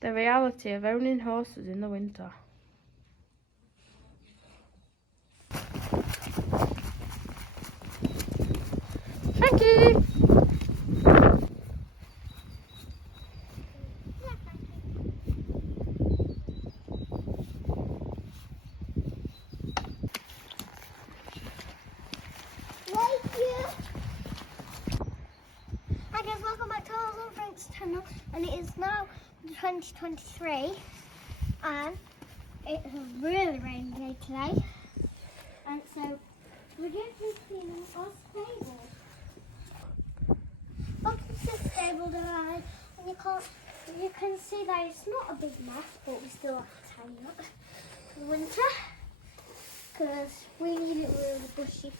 The reality of owning horses in the winter. Thank you. Hi guys, welcome back to our Little Friends channel, and it is now 2023 and it's a really rainy day today, and so we're going to be cleaning our stable. Welcome to the stable guys, and you can see that it's not a big mess, but we still have to tidy up for winter because we need it really bushy,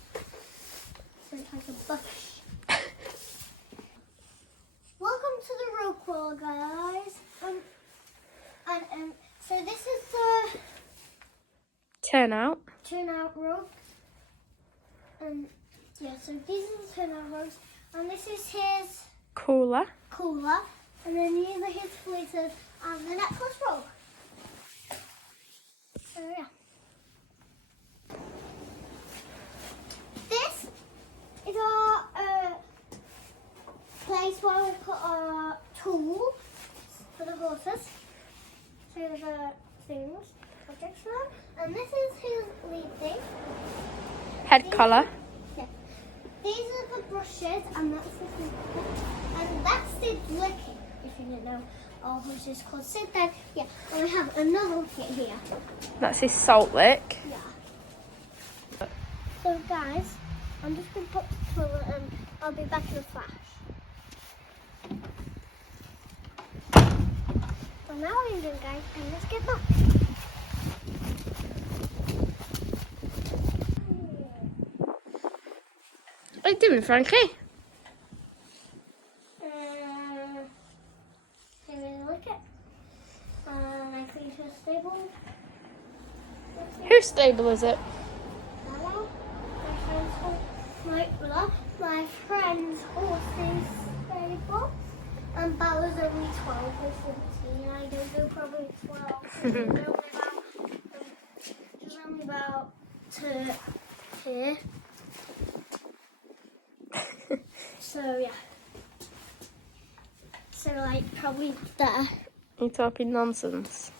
so it's like a bush. Welcome to the road crawl, guys. So this is the Turnout. turnout rope. Yeah, so these are the turnout ropes, and this is his Cooler. cooler, and then these are his fleeces and the necklace rope. So yeah. This is our place where we put our tools for the horses. So the things, objects for them. And this is his lead thing. Head collar. Yeah. These are the brushes, and that's the thing. And that's Sid's licking, if you didn't know. Our horse is called Sid then. Yeah. And we have another kit here. That's his salt lick. Yeah. So guys, I'm just going to put the toilet and I'll be back in a flash. Well, now we're done, guys, and let's get back. What are you doing, Frankie? Look at. I cleaned her stable. Whose stable is it? Hello. My friend's horse's stable. And Bella's only 12 or 14. I don't know, probably 12. She's only about to here. So yeah. So like probably there. You're talking nonsense.